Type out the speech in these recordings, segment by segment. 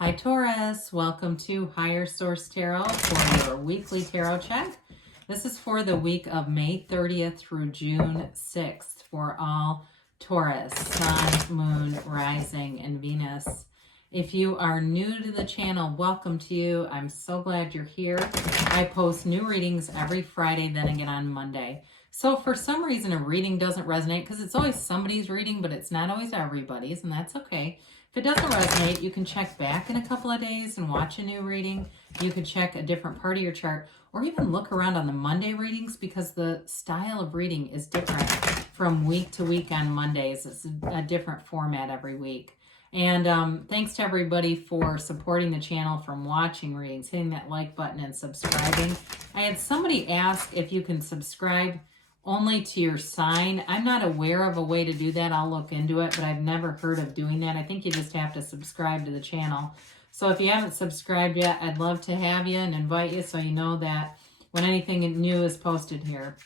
Hi Taurus, welcome to Higher Source Tarot for your weekly tarot check. This is for the week of May 30th through June 6th for all Taurus, Sun, Moon, Rising, and Venus. If you are new to the channel, welcome to you. I'm so glad you're here. I post new readings every Friday, then again on Monday. So for some reason a reading doesn't resonate, because it's always somebody's reading, but it's not always everybody's, and that's okay. If it doesn't resonate, you can check back in a couple of days and watch a new reading. You could check a different part of your chart, or even look around on the Monday readings, because the style of reading is different from week to week on Mondays. It's a different format every week. And thanks to everybody for supporting the channel, from watching readings, hitting that like button, and subscribing. I had somebody ask if you can subscribe only to your sign. I'm not aware of a way to do that. I'll look into it, but I've never heard of doing that. I think you just have to subscribe to the channel. So if you haven't subscribed yet, I'd love to have you and invite you so you know that when anything new is posted here.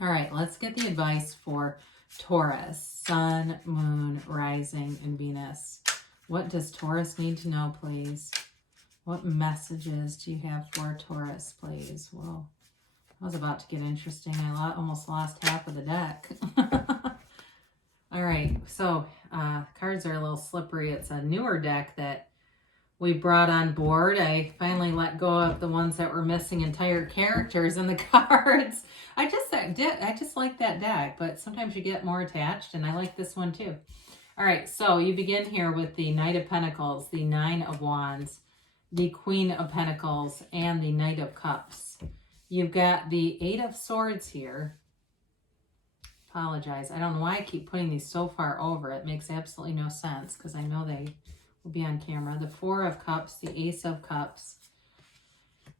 All right, let's get the advice for Taurus, Sun, Moon, Rising, and Venus. What does Taurus need to know, please? What messages do you have for Taurus, please? Whoa. That was about to get interesting. I almost lost half of the deck. All right, so cards are a little slippery. It's a newer deck that we brought on board. I finally let go of the ones that were missing entire characters in the cards. I just like that deck, but sometimes you get more attached, and I like this one too. All right, so you begin here with the Knight of Pentacles, the Nine of Wands, the Queen of Pentacles, and the Knight of Cups. You've got the Eight of Swords here. Apologize. I don't know why I keep putting these so far over. It makes absolutely no sense, because I know they will be on camera. The Four of Cups, the Ace of Cups,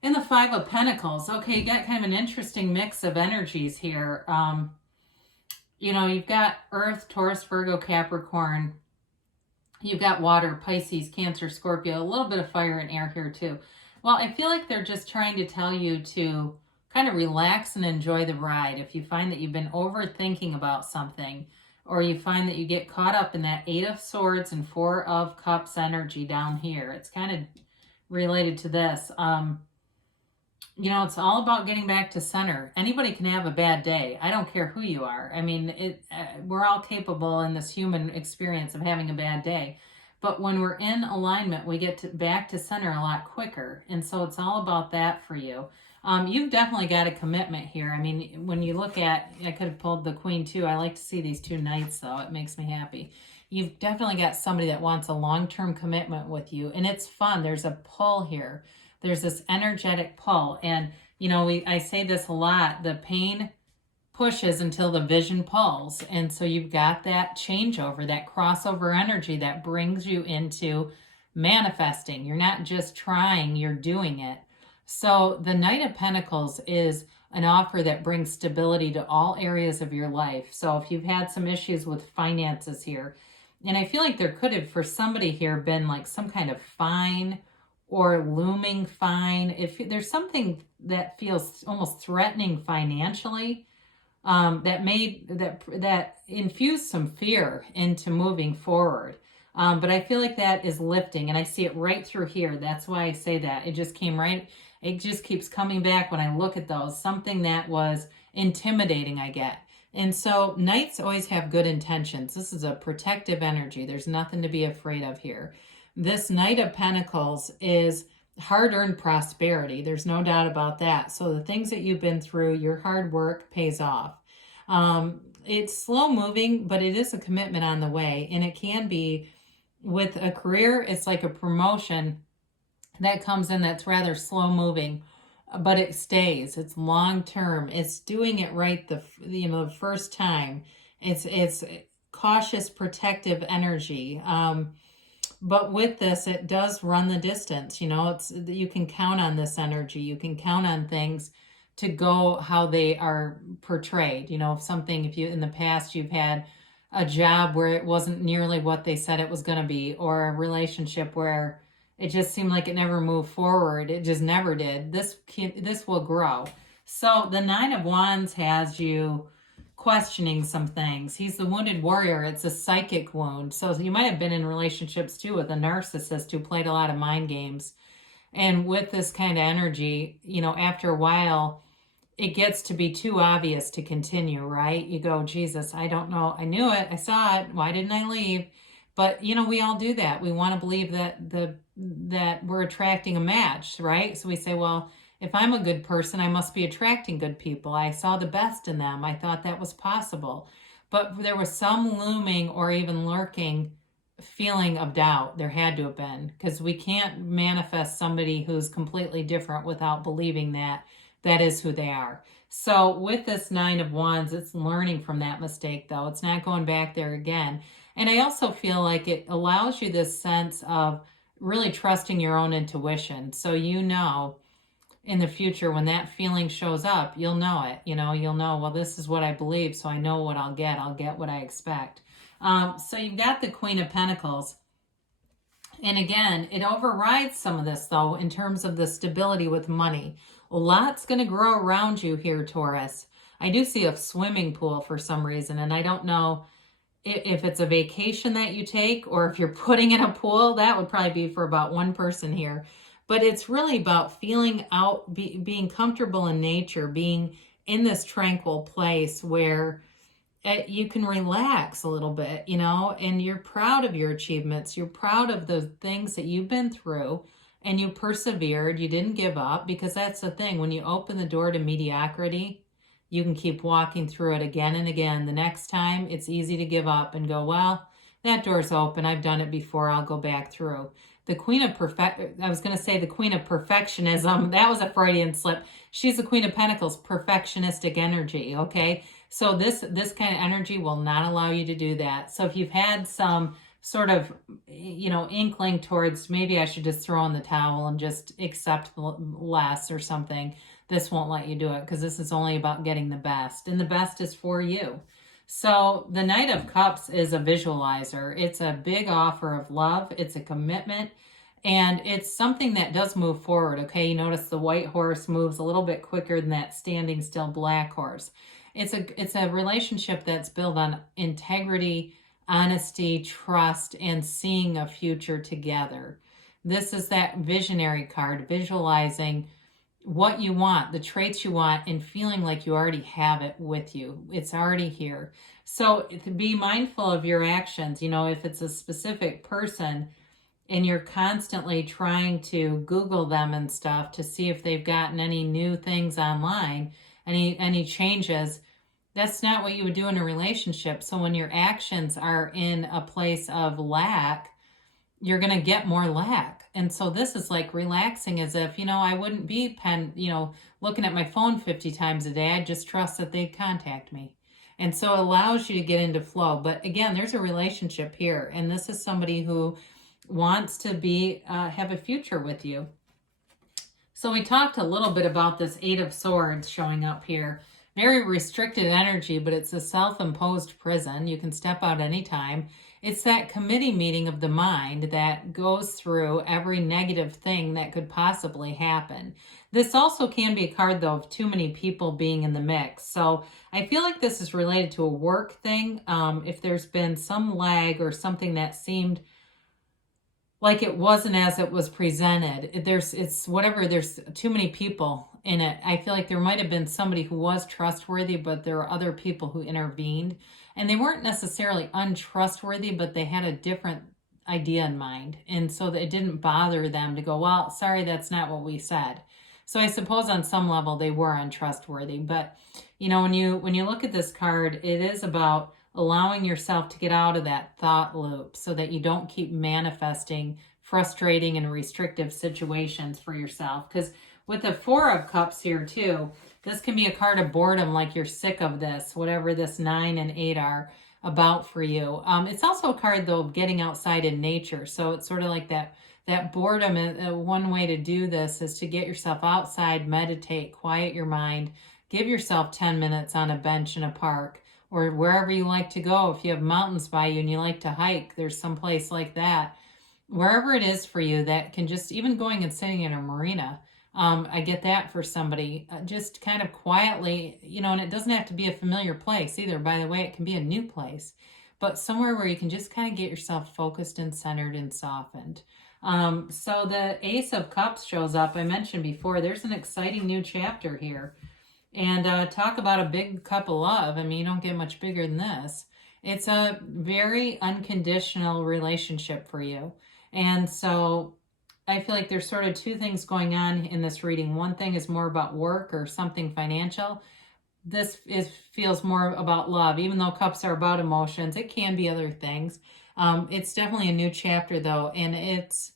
and the Five of Pentacles. Okay, you got kind of an interesting mix of energies here. You know, you've got Earth, Taurus, Virgo, Capricorn. You've got water, Pisces, Cancer, Scorpio. A little bit of fire and air here too. Well, I feel like they're just trying to tell you to kind of relax and enjoy the ride. If you find that you've been overthinking about something, or you find that you get caught up in that Eight of Swords and Four of Cups energy down here, it's kind of related to this. You know, it's all about getting back to center. Anybody can have a bad day. I don't care who you are. I mean, we're all capable in this human experience of having a bad day. But when we're in alignment, we get back to center a lot quicker. And so it's all about that for you. You've definitely got a commitment here. I mean, when you look at, I could have pulled the Queen too. I like to see these two knights though. It makes me happy. You've definitely got somebody that wants a long-term commitment with you. And it's fun. There's a pull here. There's this energetic pull. And, you know, I say this a lot. The pain pushes until the vision pulls. And so you've got that changeover, that crossover energy that brings you into manifesting. You're not just trying, you're doing it. So the Knight of Pentacles is an offer that brings stability to all areas of your life. So if you've had some issues with finances here, and I feel like there could have, for somebody here, been like some kind of fine or looming fine. If there's something that feels almost threatening financially, that infused some fear into moving forward. But I feel like that is lifting, and I see it right through here. That's why I say that. It just came right. It just keeps coming back when I look at those. Something that was intimidating I get. And so knights always have good intentions. This is a protective energy. There's nothing to be afraid of here. This Knight of Pentacles is hard-earned prosperity. There's no doubt about that. So the things that you've been through, your hard work pays off. It's slow moving, but it is a commitment on the way. And it can be with a career. It's like a promotion that comes in that's rather slow moving, but it stays. It's long term. It's doing it right the first time. It's cautious, protective energy. But with this, it does run the distance. You know, you can count on this energy. You can count on things to go how they are portrayed. You know, if you in the past you've had a job where it wasn't nearly what they said it was going to be, or a relationship where it just seemed like it never moved forward. It just never did. This will grow. So the Nine of Wands has you questioning some things. He's the wounded warrior. It's a psychic wound. So you might have been in relationships too with a narcissist who played a lot of mind games. And with this kind of energy, you know, after a while, it gets to be too obvious to continue, right? You go, Jesus, I don't know. I knew it. I saw it. Why didn't I leave? But, you know, we all do that. We want to believe that that we're attracting a match, right? So we say, well, if I'm a good person, I must be attracting good people. I saw the best in them. I thought that was possible. But there was some looming or even lurking feeling of doubt. There had to have been, because we can't manifest somebody who's completely different without believing that that is who they are. So with this Nine of Wands, it's learning from that mistake, though. It's not going back there again. And I also feel like it allows you this sense of really trusting your own intuition. So you know, in the future, when that feeling shows up, you'll know it. You know, you'll know, well, this is what I believe, so I know what I'll get. I'll get what I expect. So you've got the Queen of Pentacles. And again, it overrides some of this, though, in terms of the stability with money. A lot's going to grow around you here, Taurus. I do see a swimming pool for some reason, and I don't know if it's a vacation that you take or if you're putting in a pool. That would probably be for about one person here. But it's really about feeling out, being comfortable in nature, being in this tranquil place where you can relax a little bit, you know, and you're proud of your achievements. You're proud of the things that you've been through, and you persevered. You didn't give up, because that's the thing. When you open the door to mediocrity, you can keep walking through it again and again. The next time, it's easy to give up and go, well, that door's open. I've done it before. I'll go back through. The Queen of the Queen of Perfectionism. That was a Freudian slip. She's the Queen of Pentacles, perfectionistic energy, okay? So this kind of energy will not allow you to do that. So if you've had some sort of, you know, inkling towards maybe I should just throw in the towel and just accept less or something, this won't let you do it, because this is only about getting the best. And the best is for you. So the Knight of Cups is a visualizer. It's a big offer of love. It's a commitment. And it's something that does move forward, okay? You notice the white horse moves a little bit quicker than that standing still black horse. It's a relationship that's built on integrity, honesty, trust, and seeing a future together. This is that visionary card, visualizing what you want, the traits you want, and feeling like you already have it with you. It's already here. So be mindful of your actions. You know, if it's a specific person and you're constantly trying to Google them and stuff to see if they've gotten any new things online, any changes, that's not what you would do in a relationship. So when your actions are in a place of lack, you're going to get more lack. And so this is like relaxing, as if, you know, I wouldn't be looking at my phone 50 times a day. I just trust that they'd contact me. And so it allows you to get into flow. But again, there's a relationship here. And this is somebody who wants to have a future with you. So we talked a little bit about this Eight of Swords showing up here. Very restricted energy, but it's a self-imposed prison. You can step out anytime. It's that committee meeting of the mind that goes through every negative thing that could possibly happen. This also can be a card, though, of too many people being in the mix. So I feel like this is related to a work thing. If there's been some lag or something that seemed like it wasn't as it was presented, there's too many people in it. I feel like there might have been somebody who was trustworthy, but there were other people who intervened. And they weren't necessarily untrustworthy, but they had a different idea in mind. And so that it didn't bother them to go, well, sorry, that's not what we said. So I suppose on some level they were untrustworthy. But, you know, when you look at this card, it is about allowing yourself to get out of that thought loop so that you don't keep manifesting frustrating and restrictive situations for yourself. Because with the Four of Cups here too, this can be a card of boredom, like you're sick of this, whatever this 9 and 8 are about for you. It's also a card, though, of getting outside in nature. So it's sort of like that boredom. One way to do this is to get yourself outside, meditate, quiet your mind, give yourself 10 minutes on a bench in a park or wherever you like to go. If you have mountains by you and you like to hike, there's some place like that. Wherever it is for you that can just, even going and sitting in a marina, I get that for somebody. Just kind of quietly, you know, and it doesn't have to be a familiar place either. By the way, it can be a new place, but somewhere where you can just kind of get yourself focused and centered and softened. So the Ace of Cups shows up. I mentioned before, there's an exciting new chapter here. And talk about a big cup of love. I mean, you don't get much bigger than this. It's a very unconditional relationship for you. And so I feel like there's sort of two things going on in this reading. One thing is more about work or something financial. This feels more about love. Even though cups are about emotions, it can be other things. It's definitely a new chapter though. And it's,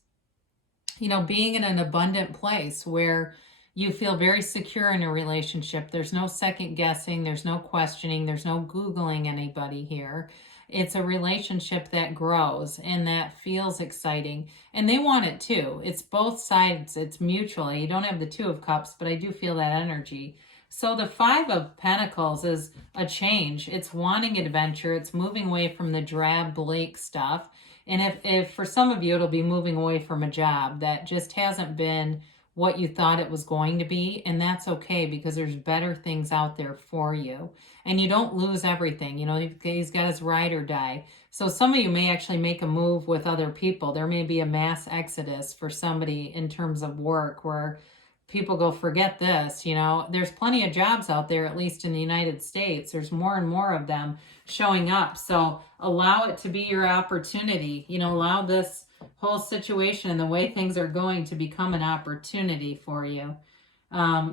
you know, being in an abundant place where you feel very secure in a relationship. There's no second guessing. There's no questioning. There's no Googling anybody here. It's a relationship that grows and that feels exciting. And they want it too. It's both sides. It's mutual. You don't have the Two of Cups, but I do feel that energy. So the Five of Pentacles is a change. It's wanting adventure. It's moving away from the drab, bleak stuff. And if for some of you, it'll be moving away from a job that just hasn't been what you thought it was going to be, and that's okay because there's better things out there for you. And you don't lose everything. You know, he's got his ride or die. So some of you may actually make a move with other people. There may be a mass exodus for somebody in terms of work where people go, forget this. You know, there's plenty of jobs out there, at least in the United States. There's more and more of them showing up. So allow it to be your opportunity. You know, allow this whole situation and the way things are going to become an opportunity for you.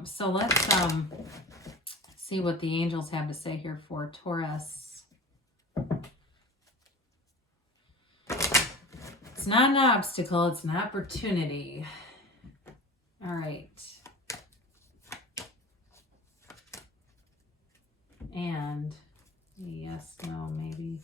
So let's see what the angels have to say here for Taurus. It's not an obstacle, it's an opportunity. All right. And yes, no, maybe.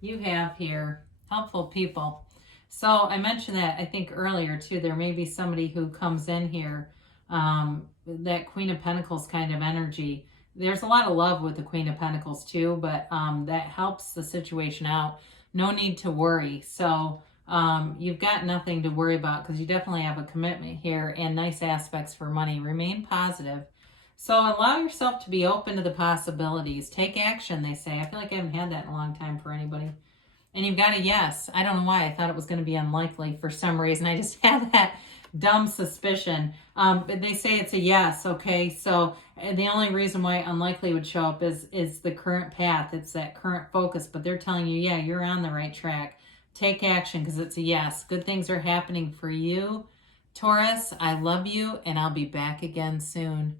You have here helpful people. So I mentioned that I think earlier too. There may be somebody who comes in here, that Queen of Pentacles kind of energy. There's a lot of love with the Queen of Pentacles too, but that helps the situation out. No need to worry. So you've got nothing to worry about because you definitely have a commitment here and nice aspects for money. Remain positive. So allow yourself to be open to the possibilities. Take action, they say. I feel like I haven't had that in a long time for anybody. And you've got a yes. I don't know why. I thought it was going to be unlikely for some reason. I just have that dumb suspicion. But they say it's a yes, okay? So the only reason why unlikely would show up is the current path. It's that current focus. But they're telling you, yeah, you're on the right track. Take action because it's a yes. Good things are happening for you. Taurus, I love you, and I'll be back again soon.